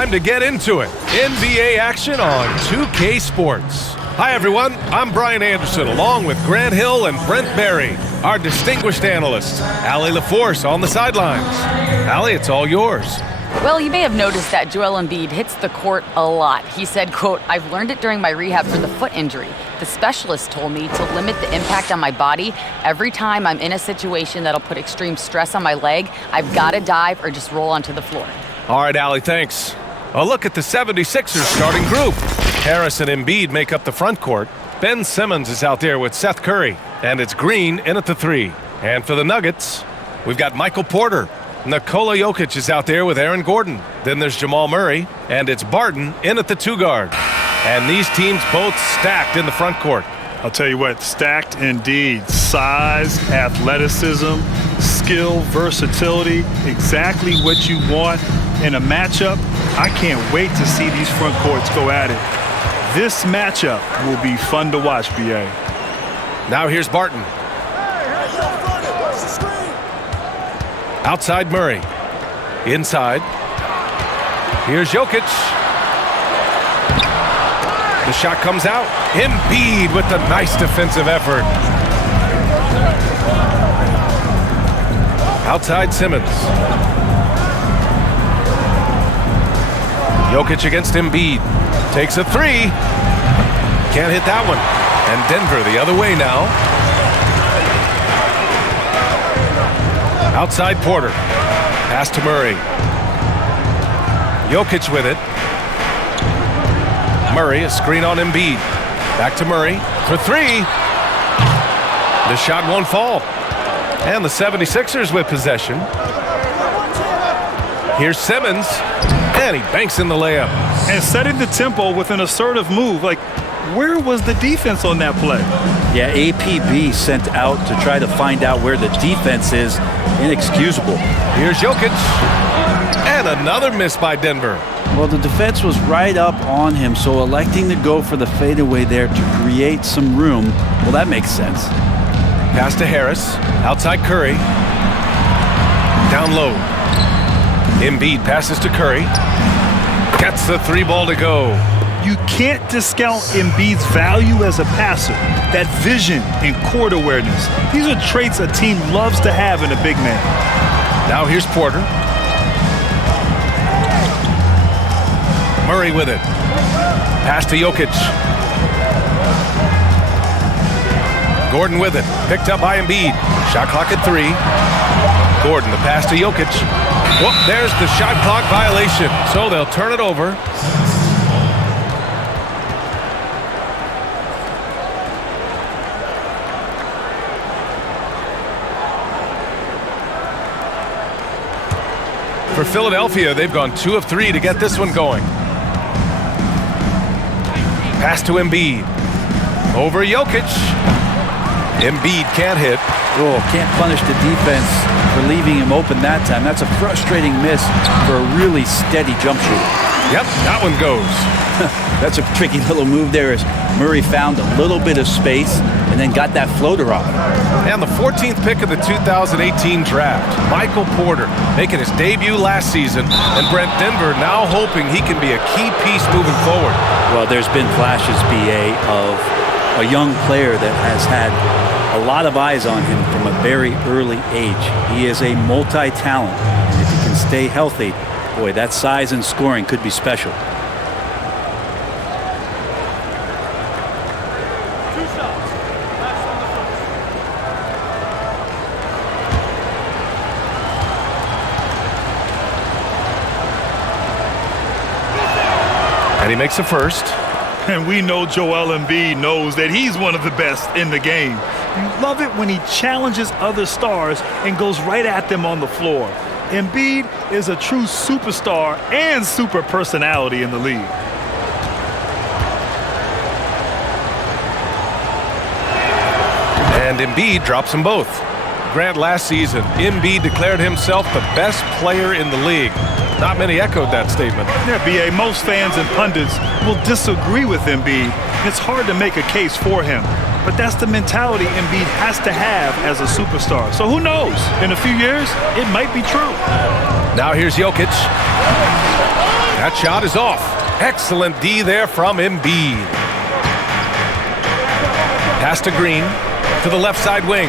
time to get into it. NBA action on 2K Sports. Hi, everyone. I'm Brian Anderson, along with Grant Hill and Brent Barry, our distinguished analysts. Allie LaForce on the sidelines. Allie, it's all yours. Well, you may have noticed that Joel Embiid hits the court a lot. He said, quote, "I've learned it during my rehab for the foot injury. The specialist told me to limit the impact on my body. Every time I'm in a situation that'll put extreme stress on my leg, I've got to dive or just roll onto the floor." All right, Allie, thanks. A look at the 76ers starting group. Harris and Embiid make up the front court. Ben Simmons is out there with Seth Curry. And it's Green in at the 3. And for the Nuggets, we've got Michael Porter. Nikola Jokic is out there with Aaron Gordon. Then there's Jamal Murray. And it's Barton in at the 2 guard. And these teams both stacked in the front court. I'll tell you what, stacked indeed. Size, athleticism, skill, versatility, exactly what you want in a matchup. I can't wait to see these front courts go at it. This matchup will be fun to watch, BA. Now here's Barton. Outside Murray. Inside. Here's Jokic. The shot comes out. Embiid with the nice defensive effort. Outside Simmons. Jokic against Embiid. Takes a 3. Can't hit that one. And Denver the other way now. Outside Porter. Pass to Murray. Jokic with it. Murray, a screen on Embiid. Back to Murray for 3. The shot won't fall. And the 76ers with possession. Here's Simmons. And he banks in the layup. And setting the tempo with an assertive move. Like, where was the defense on that play? Yeah, APB sent out to try to find out where the defense is. Inexcusable. Here's Jokic. And another miss by Denver. Well, the defense was right up on him, so electing to go for the fadeaway there to create some room, well, that makes sense. Pass to Harris. Outside Curry. Down low. Embiid passes to Curry. Gets the 3 ball to go. You can't discount Embiid's value as a passer. That vision and court awareness. These are traits a team loves to have in a big man. Now here's Porter. Murray with it. Pass to Jokic. Gordon with it. Picked up by Embiid. Shot clock at 3. Gordon, the pass to Jokic. Whoop, there's the shot clock violation. So they'll turn it over. For Philadelphia, they've gone 2 of 3 to get this one going. Pass to Embiid. Over Jokic. Embiid can't hit. Oh, can't punish the defense for leaving him open that time. That's a frustrating miss for a really steady jump shooter. Yep, that one goes. That's a tricky little move there as Murray found a little bit of space and then got that floater off. And the 14th pick of the 2018 draft, Michael Porter, making his debut last season, and Brent Denver now hoping he can be a key piece moving forward. Well, there's been flashes, BA, of a young player that has had a lot of eyes on him from a very early age. He is a multi-talent. If he can stay healthy, boy, that size and scoring could be special. And he makes a first. And we know Joel Embiid knows that he's one of the best in the game. You love it when he challenges other stars and goes right at them on the floor. Embiid is a true superstar and super personality in the league. And Embiid drops them both. Grant, last season, Embiid declared himself the best player in the league. Not many echoed that statement. Yeah, BA, most fans and pundits will disagree with Embiid. It's hard to make a case for him. But that's the mentality Embiid has to have as a superstar. So who knows? In a few years, it might be true. Now here's Jokic. That shot is off. Excellent D there from Embiid. Pass to Green, to the left side wing.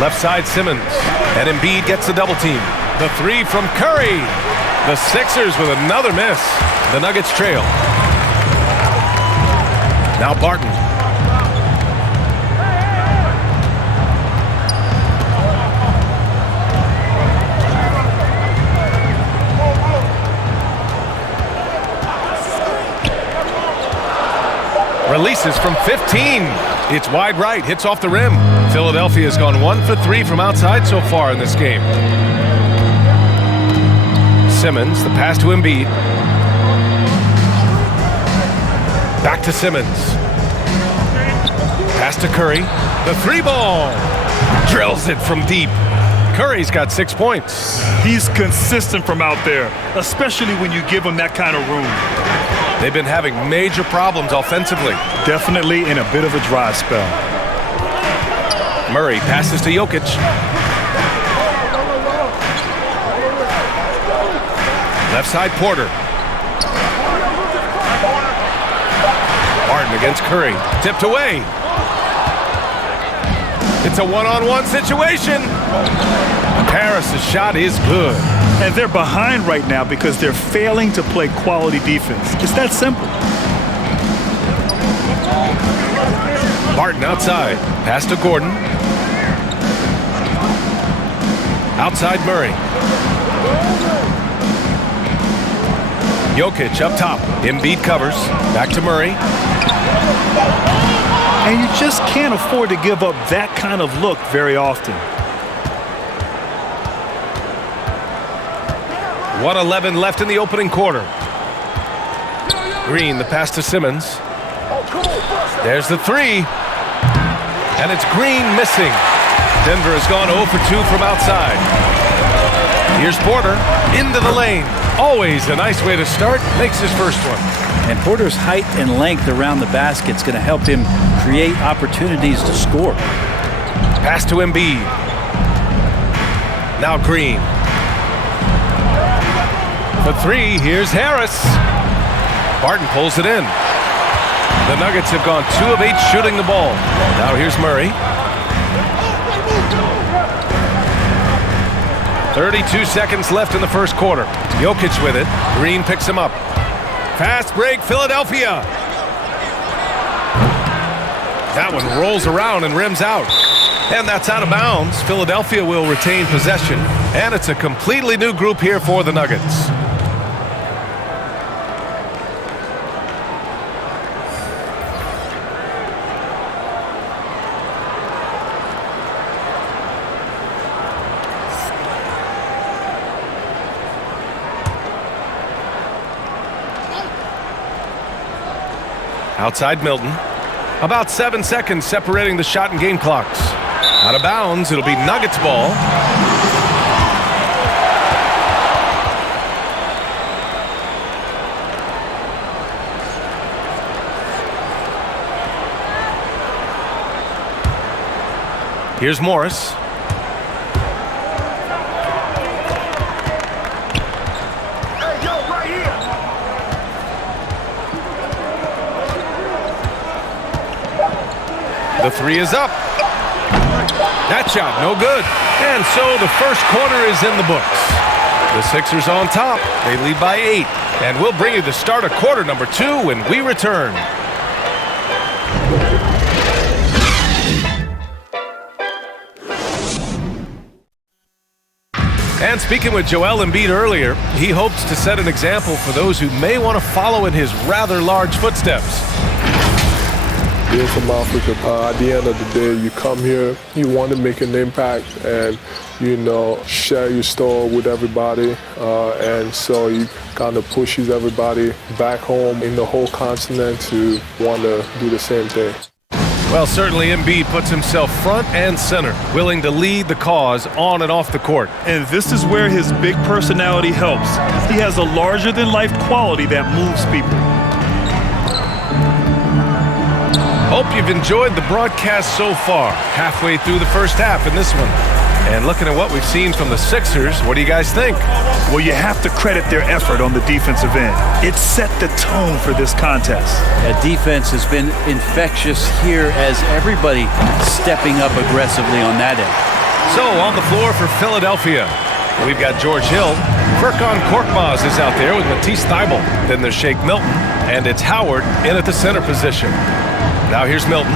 Left side Simmons, and Embiid gets the double team. The three from Curry. The Sixers with another miss. The Nuggets trail. Now Barton. Releases from 15. It's wide right, hits off the rim. Philadelphia has gone 1 for 3 from outside so far in this game. Simmons, the pass to Embiid. Back to Simmons. Pass to Curry. The three ball. Drills it from deep. Curry's got 6 points. He's consistent from out there, especially when you give him that kind of room. They've been having major problems offensively. Definitely in a bit of a dry spell. Murray passes to Jokic. Left side Porter. Barton against Curry. Tipped away. It's a one-on-one situation. Harris's shot is good. And they're behind right now because they're failing to play quality defense. It's that simple. Barton outside. Pass to Gordon. Outside Murray. Jokic up top. Embiid covers. Back to Murray. And you just can't afford to give up that kind of look very often. 1:11 left in the opening quarter. Green, the pass to Simmons. There's the three. And it's Green missing. Denver has gone 0 for 2 from outside. Here's Porter into the lane. Always a nice way to start. Makes his first one. And Porter's height and length around the basket is going to help him create opportunities to score. Pass to Embiid. Now Green. For three, here's Harris. Barton pulls it in. The Nuggets have gone 2 of 8 shooting the ball. Now here's Murray. 32 seconds left in the first quarter. Jokic with it. Green picks him up. Fast break, Philadelphia. That one rolls around and rims out. And that's out of bounds. Philadelphia will retain possession. And it's a completely new group here for the Nuggets. Outside Milton. About 7 seconds separating the shot and game clocks. Out of bounds, it'll be Nuggets ball. Here's Morris. The three is up. That shot, no good. And so the first quarter is in the books. The Sixers on top. They lead by 8. And we'll bring you the start of quarter number 2 when we return. And speaking with Joel Embiid earlier, he hopes to set an example for those who may want to follow in his rather large footsteps. Being from Africa, at the end of the day, you come here, you want to make an impact and, share your story with everybody. And so you kind of pushes everybody back home in the whole continent to want to do the same thing. Well, certainly Embiid puts himself front and center, willing to lead the cause on and off the court. And this is where his big personality helps. He has a larger-than-life quality that moves people. Hope you've enjoyed the broadcast so far. Halfway through the first half in this one. And looking at what we've seen from the Sixers, what do you guys think? Well, you have to credit their effort on the defensive end. It set the tone for this contest. That defense has been infectious here as everybody stepping up aggressively on that end. So on the floor for Philadelphia, we've got George Hill. Furkan Korkmaz is out there with Matisse Thybulle. Then there's Shake Milton, and it's Howard in at the center position. Now here's Milton.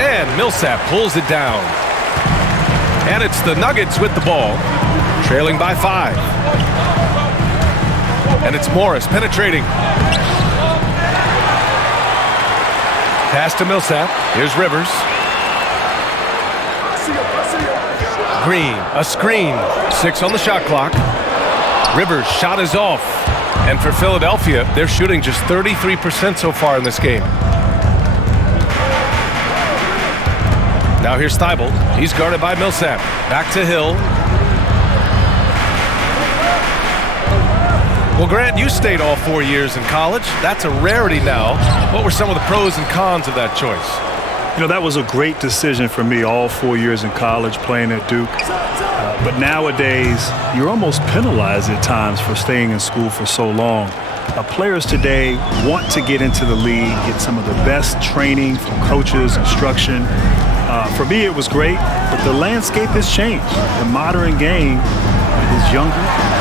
And Millsap pulls it down. And it's the Nuggets with the ball, trailing by 5. And it's Morris penetrating. Pass to Millsap. Here's Rivers. Green, a screen. 6 on the shot clock. Rivers' shot is off. And for Philadelphia, they're shooting just 33% so far in this game. Now here's Thybulle. He's guarded by Millsap. Back to Hill. Well, Grant, you stayed all 4 years in college. That's a rarity now. What were some of the pros and cons of that choice? You know, that was a great decision for me, all 4 years in college playing at Duke. But nowadays, you're almost penalized at times for staying in school for so long. Players today want to get into the league, get some of the best training from coaches, instruction. For me, it was great, but the landscape has changed. The modern game is younger.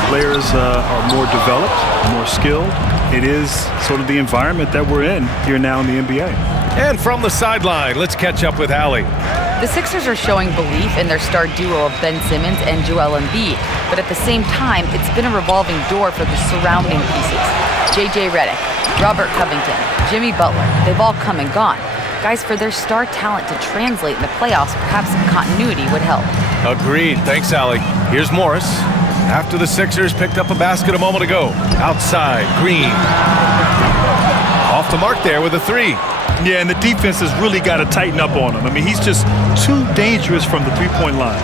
Players are more developed, more skilled. It is sort of the environment that we're in here now in the NBA. And from the sideline, let's catch up with Allie. The Sixers are showing belief in their star duo of Ben Simmons and Joel Embiid, but at the same time, it's been a revolving door for the surrounding pieces. J.J. Redick, Robert Covington, Jimmy Butler, they've all come and gone. Guys, for their star talent to translate in the playoffs, perhaps some continuity would help. Agreed. Thanks, Allie. Here's Morris. After the Sixers picked up a basket a moment ago. Outside, Green. Off the mark there with a 3. Yeah, and the defense has really got to tighten up on him. I mean, he's just too dangerous from the three-point line.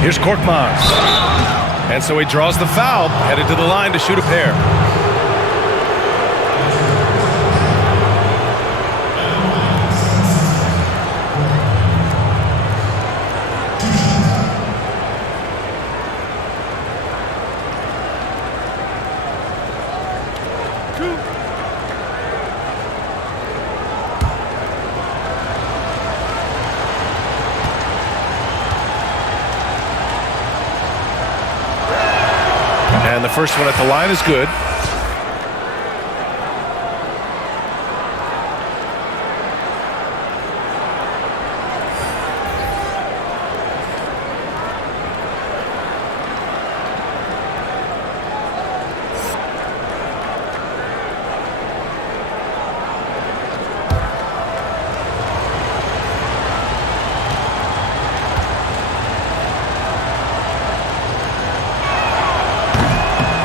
Here's Korkmaz. And so he draws the foul, headed to the line to shoot a pair. And the first one at the line is good.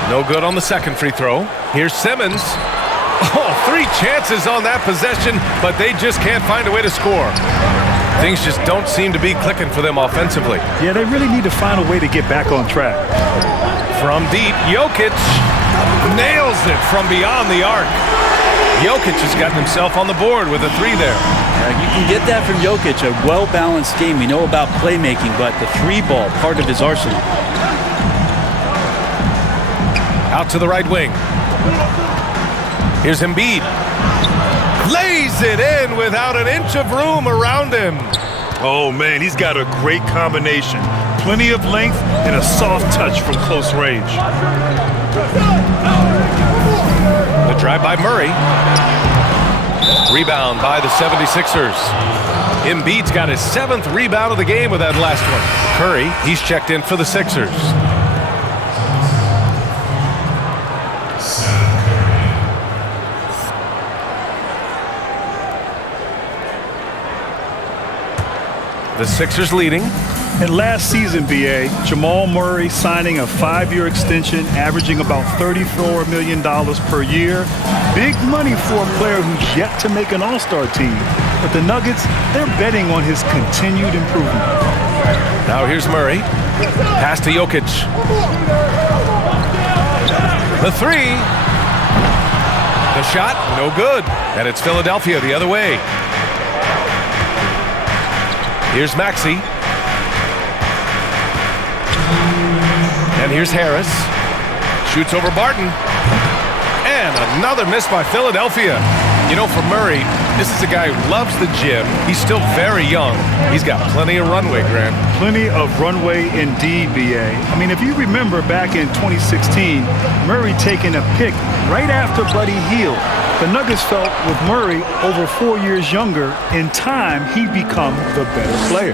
No good on the second free throw. Here's Simmons. Oh, 3 chances on that possession, but they just can't find a way to score. Things just don't seem to be clicking for them offensively. Yeah, they really need to find a way to get back on track. From deep, Jokic nails it from beyond the arc. Jokic has gotten himself on the board with a 3 there. You can get that from Jokic, a well-balanced game. We know about playmaking, but the 3-ball, part of his arsenal. Out to the right wing. Here's Embiid. Lays it in without an inch of room around him. Oh, man, he's got a great combination. Plenty of length and a soft touch from close range. The drive by Murray. Rebound by the 76ers. Embiid's got his 7th rebound of the game with that last one. Curry, he's checked in for the Sixers. The Sixers leading. And last season, B.A., Jamal Murray signing a 5-year extension, averaging about $34 million per year. Big money for a player who's yet to make an all-star team. But the Nuggets, they're betting on his continued improvement. Now here's Murray. Pass to Jokic. The 3. The shot, no good. And it's Philadelphia the other way. Here's Maxey. And here's Harris. Shoots over Barton. And another miss by Philadelphia. You know, for Murray, this is a guy who loves the gym. He's still very young. He's got plenty of runway, Grant. Plenty of runway indeed, B.A. I mean, if you remember back in 2016, Murray taking a pick right after Buddy Hield. The Nuggets felt with Murray over 4 years younger, in time, he'd become the better player.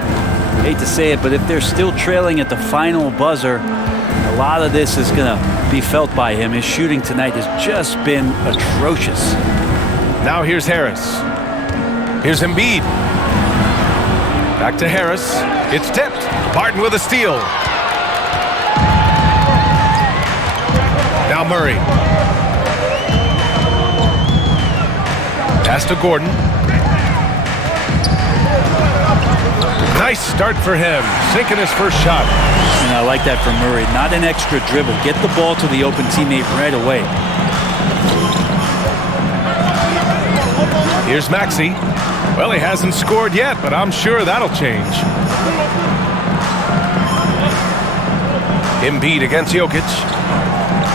Hate to say it, but if they're still trailing at the final buzzer, a lot of this is going to be felt by him. His shooting tonight has just been atrocious. Now here's Harris. Here's Embiid. Back to Harris. It's tipped. Barton with a steal. Now Murray. Pass to Gordon. Nice start for him. Sinking his first shot. And I like that from Murray. Not an extra dribble. Get the ball to the open teammate right away. Here's Maxey. Well, he hasn't scored yet, but I'm sure that'll change. Embiid against Jokic.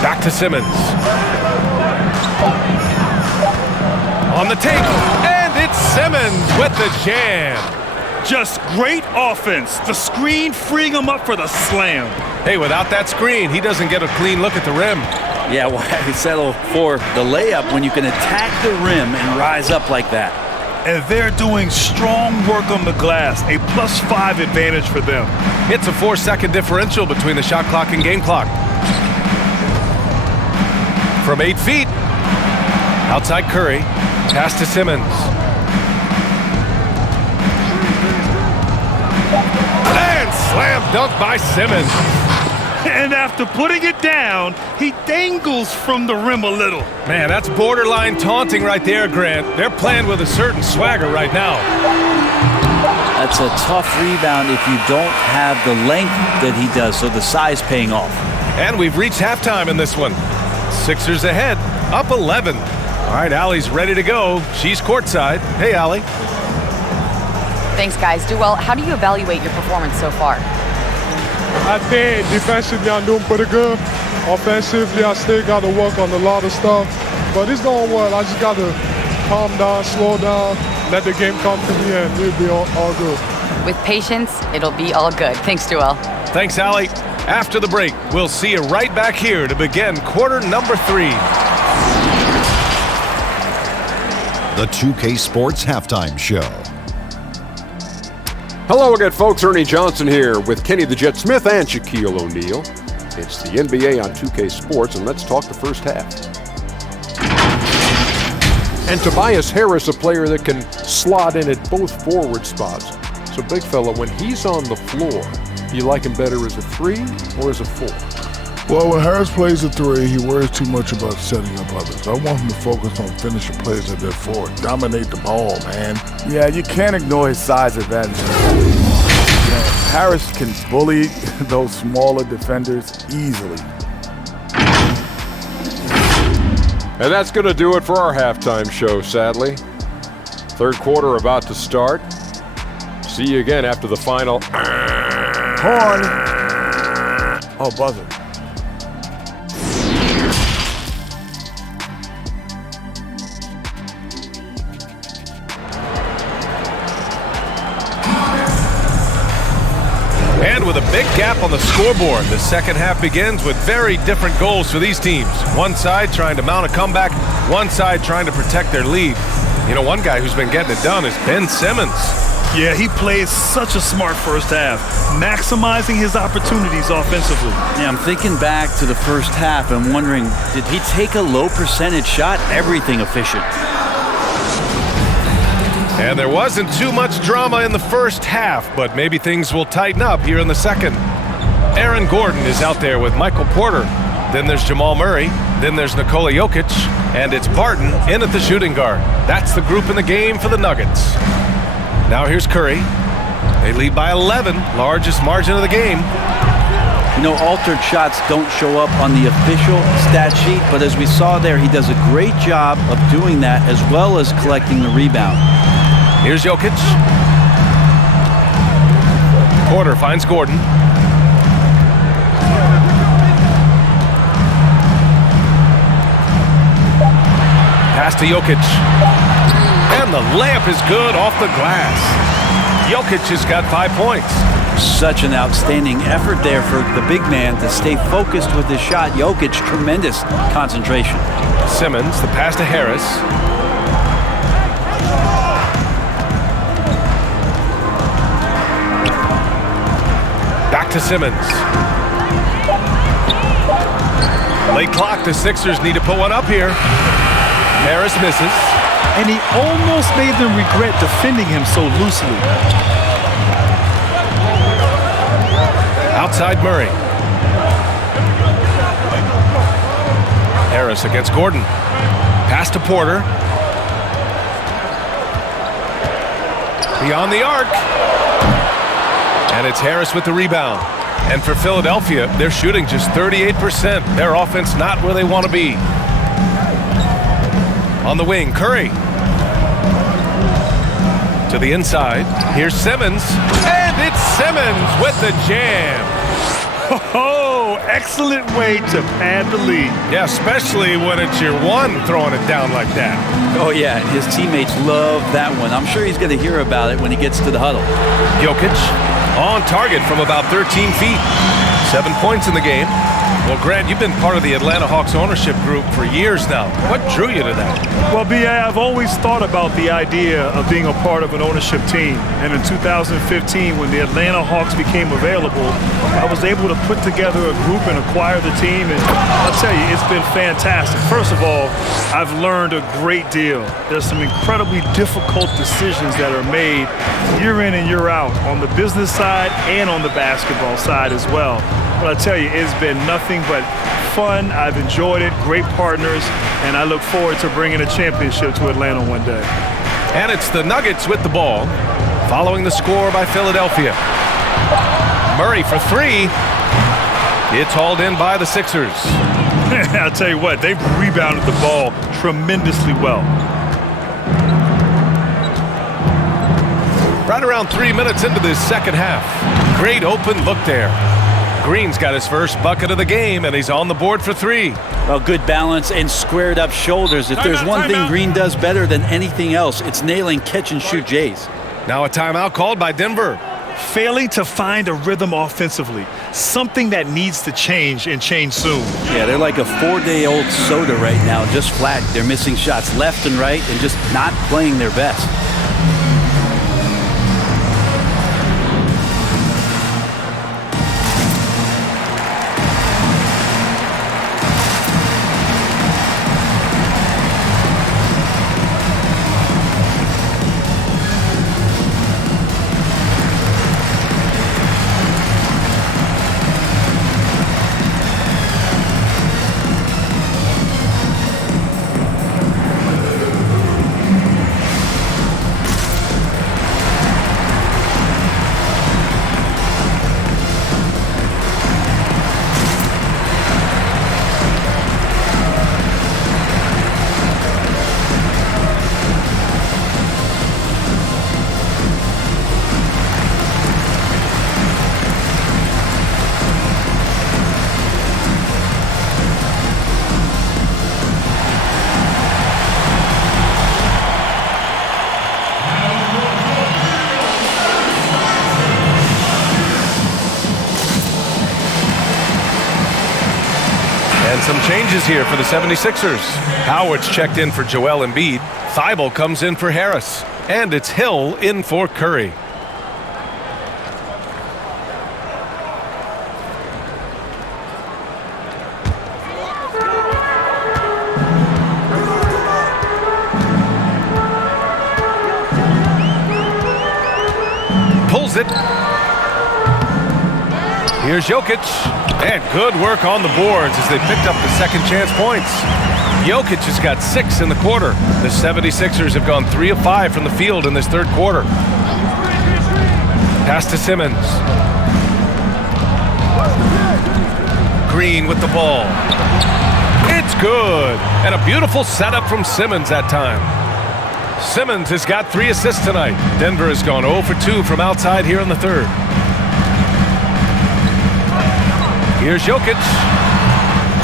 Back to Simmons. On the take, and it's Simmons with the jam. Just great offense. The screen freeing him up for the slam. Hey, without that screen, he doesn't get a clean look at the rim. Yeah, why settle for the layup when you can attack the rim and rise up like that? And they're doing strong work on the glass, a +5 advantage for them. It's a 4-second differential between the shot clock and game clock. From 8 feet, outside Curry, pass to Simmons. And slam dunk by Simmons. And after putting it down, he dangles from the rim a little. Man, that's borderline taunting right there, Grant. They're playing with a certain swagger right now. That's a tough rebound if you don't have the length that he does, so the size paying off. And we've reached halftime in this one. Sixers ahead, up 11. All right, Allie's ready to go. She's courtside. Hey, Allie. Thanks, guys. Duell, how do you evaluate your performance so far? I think defensively I'm doing pretty good. Offensively, I still got to work on a lot of stuff. But it's going well. I just got to calm down, slow down, let the game come to me, and it'll be all good. With patience, it'll be all good. Thanks, Duell. Thanks, Allie. After the break, we'll see you right back here to begin quarter number 3. The 2K Sports Halftime Show. Hello again, folks. Ernie Johnson here with Kenny the Jet Smith and Shaquille O'Neal. It's the NBA on 2K Sports, and let's talk the first half. And Tobias Harris, a player that can slot in at both forward spots. So, big fella, when he's on the floor, do you like him better as a 3 or as a 4? Well, when Harris plays a 3, he worries too much about setting up others. I want him to focus on finishing plays at that 4. Dominate the ball, man. Yeah, you can't ignore his size advantage. You know, Harris can bully those smaller defenders easily. And that's going to do it for our halftime show, sadly. Third quarter about to start. See you again after the final. Horn. Oh, buzzer. And with a big gap on the scoreboard, the second half begins with very different goals for these teams. One side trying to mount a comeback, one side trying to protect their lead. You know, one guy who's been getting it done is Ben Simmons. Yeah, he plays such a smart first half, maximizing his opportunities offensively. Yeah, I'm thinking back to the first half and wondering, did he take a low percentage shot? Everything efficient. And there wasn't too much drama in the first half, but maybe things will tighten up here in the second. Aaron Gordon is out there with Michael Porter. Then there's Jamal Murray. Then there's Nikola Jokic. And it's Barton in at the shooting guard. That's the group in the game for the Nuggets. Now here's Curry. They lead by 11, largest margin of the game. You know, altered shots don't show up on the official stat sheet, but as we saw there, he does a great job of doing that as well as collecting the rebound. Here's Jokic. Porter finds Gordon. Pass to Jokic. And the layup is good off the glass. Jokic has got 5 points. Such an outstanding effort there for the big man to stay focused with his shot. Jokic, tremendous concentration. Simmons, the pass to Harris. Back to Simmons. Late clock, the Sixers need to put one up here. Harris misses. And he almost made them regret defending him so loosely. Outside Murray. Harris against Gordon. Pass to Porter. Beyond the arc. And it's Harris with the rebound. And for Philadelphia, they're shooting just 38%. Their offense not where they want to be. On the wing, Curry. To the inside. Here's Simmons. And it's Simmons with the jam. Oh, excellent way to pad the lead. Yeah, especially when it's your one throwing it down like that. Oh, yeah, his teammates love that one. I'm sure he's going to hear about it when he gets to the huddle. Jokic on target from about 13 feet. 7 points in the game. Well, Grant, you've been part of the Atlanta Hawks ownership group for years now. What drew you to that? Well, B.A., I've always thought about the idea of being a part of an ownership team. And in 2015, when the Atlanta Hawks became available, I was able to put together a group and acquire the team. And I'll tell you, it's been fantastic. First of all, I've learned a great deal. There's some incredibly difficult decisions that are made year in and year out on the business side and on the basketball side as well. But I tell you, it's been nothing but fun. I've enjoyed it, great partners, and I look forward to bringing a championship to Atlanta one day. And it's the Nuggets with the ball, following the score by Philadelphia. Murray for three. It's hauled in by the Sixers. I'll tell you what, they've rebounded the ball tremendously well. Right around 3 minutes into this second half. Great open look there. Green's got his first bucket of the game, and he's on the board for three. Well, good balance and squared up shoulders. If there's one thing Green does better than anything else, it's nailing catch-and-shoot Jays. Now a timeout called by Denver. Failing to find a rhythm offensively, something that needs to change and change soon. Yeah, they're like a 4-day-old soda right now, just flat. They're missing shots left and right and just not playing their best. And some changes here for the 76ers. Howard's checked in for Joel Embiid. Thibault comes in for Harris. And it's Hill in for Curry. Pulls it. Here's Jokic. And good work on the boards as they picked up the second chance points. Jokic has got 6 in the quarter. The 76ers have gone 3 of 5 from the field in this third quarter. Pass to Simmons. Green with the ball. It's good. And a beautiful setup from Simmons that time. Simmons has got 3 assists tonight. Denver has gone 0 for 2 from outside here in the third. Here's Jokic.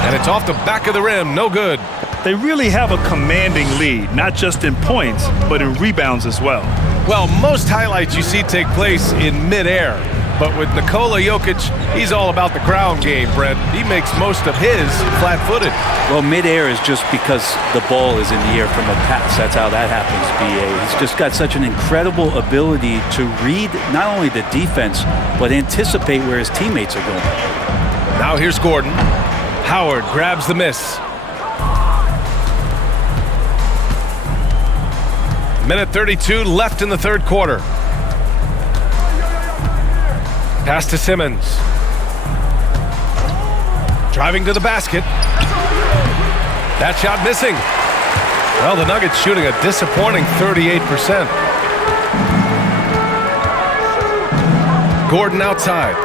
And it's off the back of the rim. No good. They really have a commanding lead, not just in points, but in rebounds as well. Well, most highlights you see take place in midair. But with Nikola Jokic, he's all about the ground game, Brent. He makes most of his flat-footed. Well, midair is just because the ball is in the air from a pass. That's how that happens, B.A. He's just got such an incredible ability to read not only the defense, but anticipate where his teammates are going. Now here's Gordon. Howard grabs the miss. Minute 32 left in the third quarter. Pass to Simmons. Driving to the basket. That shot missing. Well, the Nuggets shooting a disappointing 38%. Gordon outside.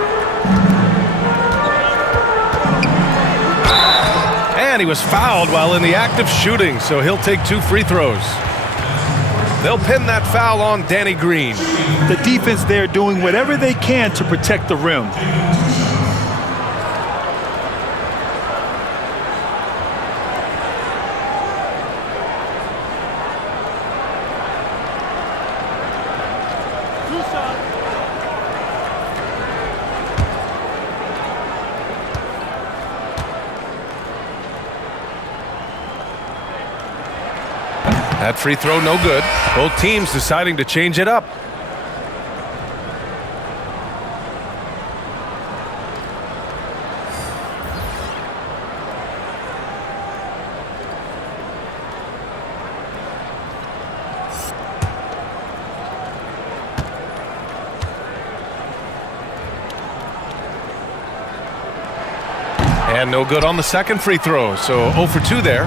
And he was fouled while in the act of shooting, so he'll take 2 free throws. They'll pin that foul on Danny Green. The defense there doing whatever they can to protect the rim. That free throw no good. Both teams deciding to change it up. And no good on the second free throw, so 0 for 2 there.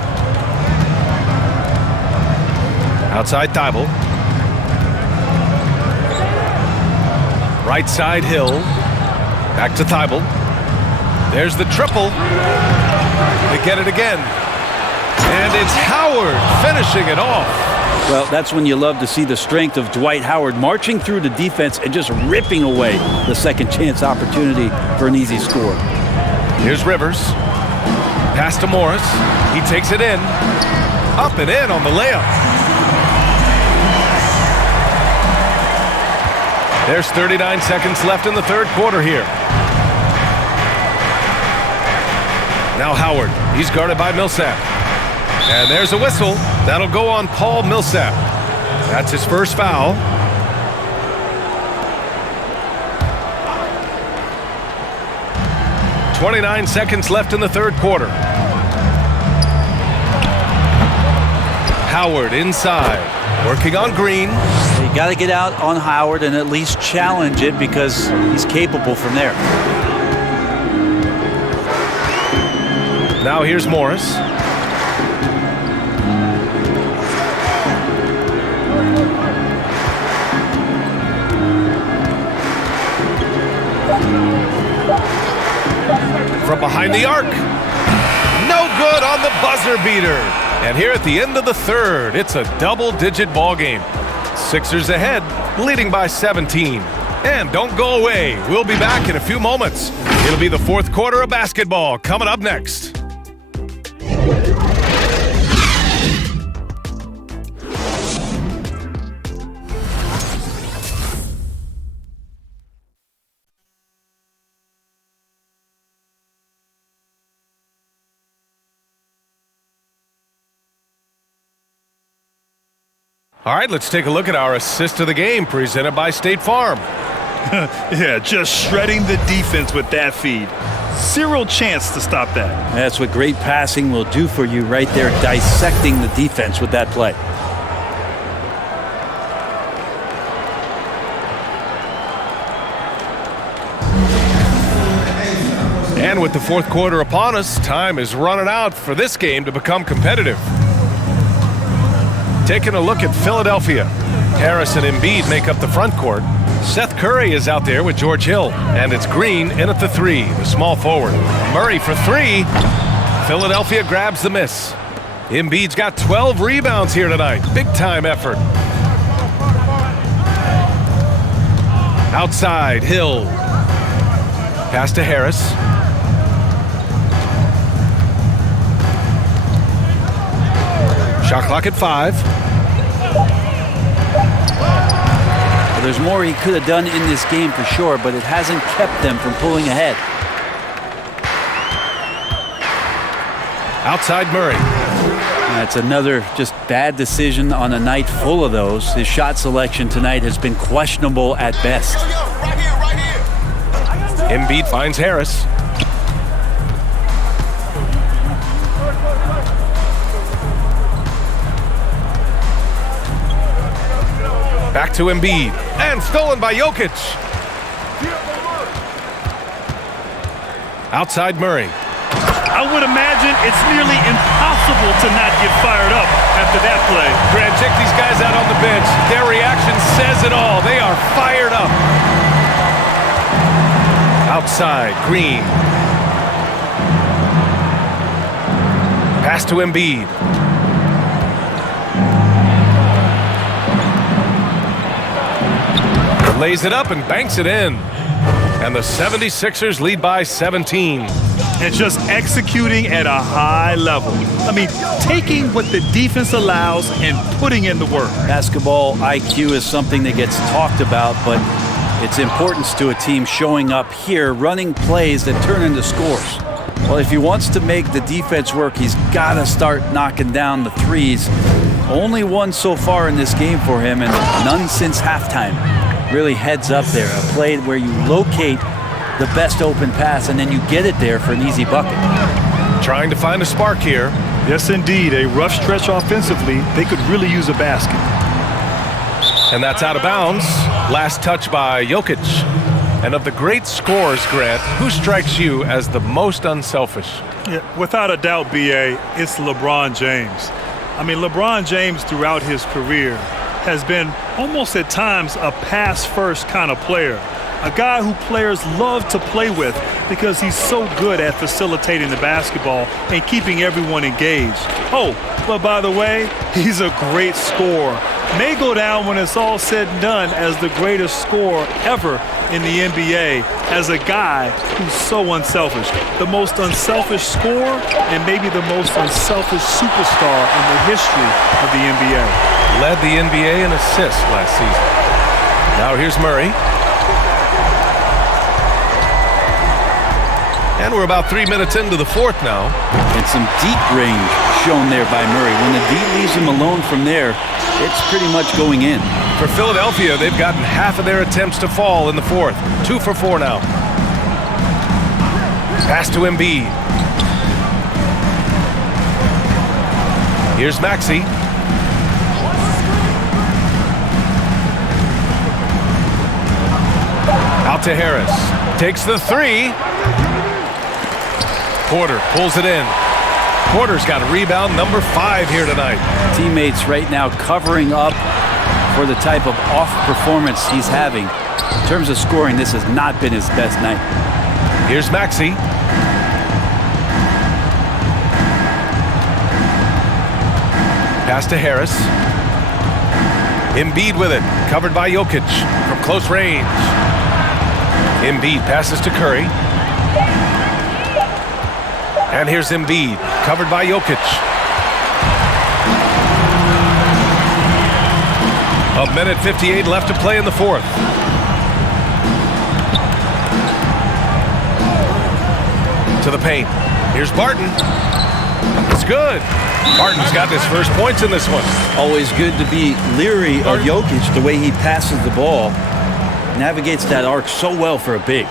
Outside Thibault. Right side Hill. Back to Thibault. There's the triple. They get it again. And it's Howard finishing it off. Well, that's when you love to see the strength of Dwight Howard marching through the defense and just ripping away the second chance opportunity for an easy score. Here's Rivers. Pass to Morris. He takes it in. Up and in on the layup. There's 39 seconds left in the third quarter here. Now Howard. He's guarded by Millsap. And there's a whistle. That'll go on Paul Millsap. That's his first foul. .29 seconds left in the third quarter. Howard inside. Working on Green. You got to get out on Howard and at least challenge it because he's capable from there. Now here's Morris. From behind the arc. No good on the buzzer beater. And here at the end of the third, it's a double-digit ball game. Sixers ahead, leading by 17. And don't go away. We'll be back in a few moments. It'll be the fourth quarter of basketball coming up next. All right, let's take a look at our assist of the game presented by State Farm. Yeah, just shredding the defense with that feed. Zero chance to stop that. That's what great passing will do for you right there, dissecting the defense with that play. And with the fourth quarter upon us, time is running out for this game to become competitive. Taking a look at Philadelphia. Harris and Embiid make up the front court. Seth Curry is out there with George Hill, and it's Green in at the 3, the small forward. Murray for 3. Philadelphia grabs the miss. Embiid's got 12 rebounds here tonight. Big-time effort. Outside, Hill. Pass to Harris. Shot clock at 5. Well, there's more he could have done in this game for sure, but it hasn't kept them from pulling ahead. Outside Murray. That's another just bad decision on a night full of those. His shot selection tonight has been questionable at best. Embiid finds Harris. Back to Embiid, and stolen by Jokic. Outside Murray. I would imagine it's nearly impossible to not get fired up after that play. Grant, check these guys out on the bench. Their reaction says it all. They are fired up. Outside, Green. Pass to Embiid. Lays it up and banks it in. And the 76ers lead by 17. And just executing at a high level. I mean, taking what the defense allows and putting in the work. Basketball IQ is something that gets talked about, but its importance to a team showing up here, running plays that turn into scores. Well, if he wants to make the defense work, he's got to start knocking down the threes. Only one so far in this game for him, and none since halftime. Really heads up there, a play where you locate the best open pass and then you get it there for an easy bucket. Trying to find a spark here. Yes, indeed. A rough stretch offensively. They could really use a basket. And that's out of bounds. Last touch by Jokic. And of the great scorers, Grant, who strikes you as the most unselfish? Yeah, without a doubt, B.A., it's LeBron James. I mean, LeBron James throughout his career has been almost at times a pass-first kind of player. A guy who players love to play with because he's so good at facilitating the basketball and keeping everyone engaged. Oh, but by the way, he's a great scorer. May go down when it's all said and done as the greatest scorer ever in the NBA, as a guy who's so unselfish. The most unselfish scorer and maybe the most unselfish superstar in the history of the NBA. Led the NBA in assists last season. Now here's Murray. And we're about 3 minutes into the fourth now. And some deep range shown there by Murray. When the D leaves him alone from there, it's pretty much going in. For Philadelphia, they've gotten half of their attempts to fall in the fourth. 2 for 4 now. Pass to Embiid. Here's Maxey. Out to Harris. Takes the 3. Porter pulls it in. Porter's got a rebound, number 5 here tonight. Teammates right now covering up for the type of off performance he's having. In terms of scoring, this has not been his best night. Here's Maxey. Pass to Harris. Embiid with it, covered by Jokic from close range. Embiid passes to Curry. And here's Embiid, covered by Jokic. A minute 58 left to play in the fourth. To the paint. Here's Barton. It's good. Barton's got his first points in this one. Always good to be leery of Jokic, the way he passes the ball. Navigates that arc so well for a big.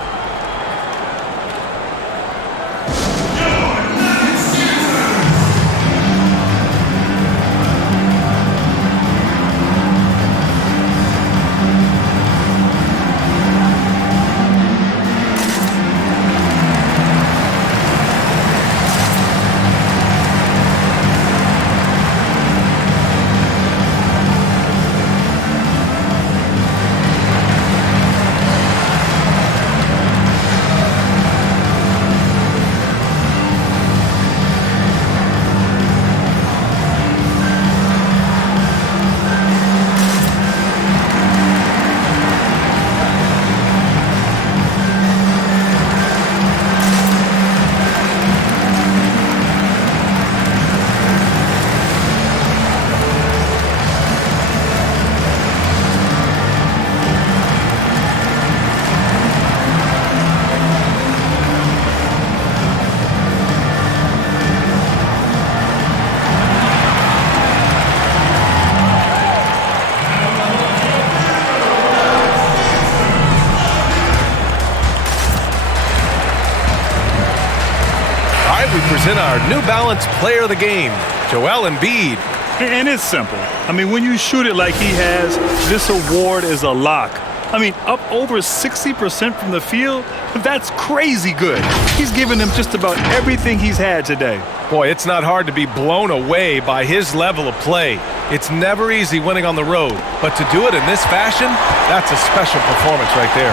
we present our New Balance Player of the Game, Joel Embiid. And it's simple. I mean, when you shoot it like he has, this award is a lock. I mean, up over 60% from the field, that's crazy good. He's given them just about everything he's had today. Boy, it's not hard to be blown away by his level of play. It's never easy winning on the road, but to do it in this fashion, that's a special performance right there.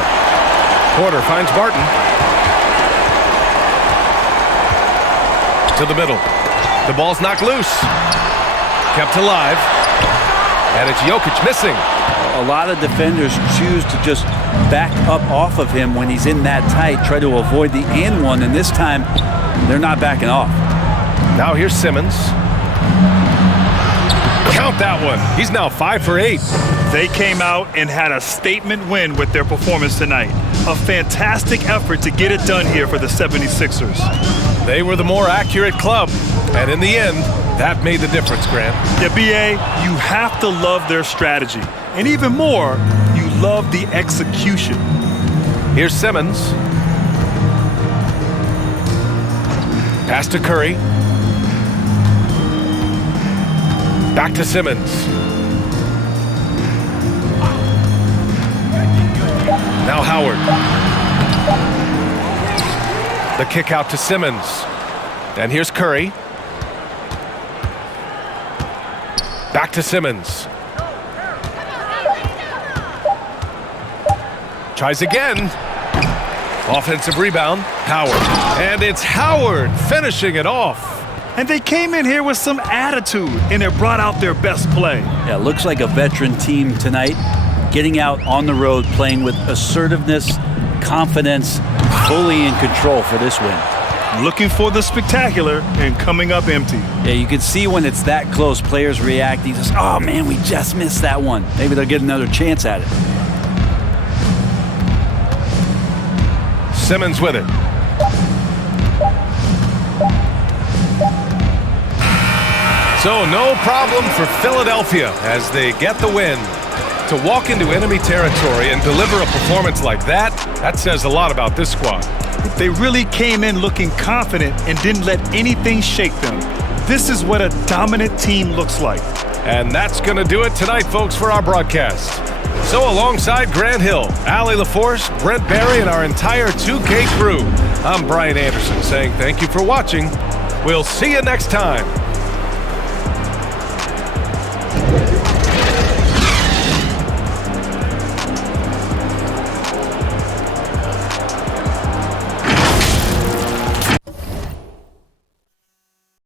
Porter finds Barton. To the middle. The ball's knocked loose. Kept alive. And it's Jokic missing. A lot of defenders choose to just back up off of him when he's in that tight, try to avoid the and one, and this time they're not backing off. Now here's Simmons. Count that one. He's now 5 for 8. They came out and had a statement win with their performance tonight. A fantastic effort to get it done here for the 76ers. They were the more accurate club, and in the end, that made the difference, Grant. Yeah, B.A., you have to love their strategy. And even more, you love the execution. Here's Simmons. Pass to Curry. Back to Simmons. Now Howard. The kick out to Simmons. And here's Curry. Back to Simmons. Tries again. Offensive rebound. Howard. And it's Howard finishing it off. And they came in here with some attitude, and it brought out their best play. Yeah, looks like a veteran team tonight, getting out on the road, playing with assertiveness, confidence, fully in control for this win. Looking for the spectacular and coming up empty. Yeah, you can see when it's that close, players reacting, just, oh man, we just missed that one. Maybe they'll get another chance at it. Simmons with it. So no problem for Philadelphia as they get the win. To walk into enemy territory and deliver a performance like that, that says a lot about this squad. They really came in looking confident and didn't let anything shake them. This is what a dominant team looks like. And that's going to do it tonight, folks, for our broadcast. So alongside Grant Hill, Allie LaForce, Brent Barry, and our entire 2K crew, I'm Brian Anderson saying thank you for watching. We'll see you next time.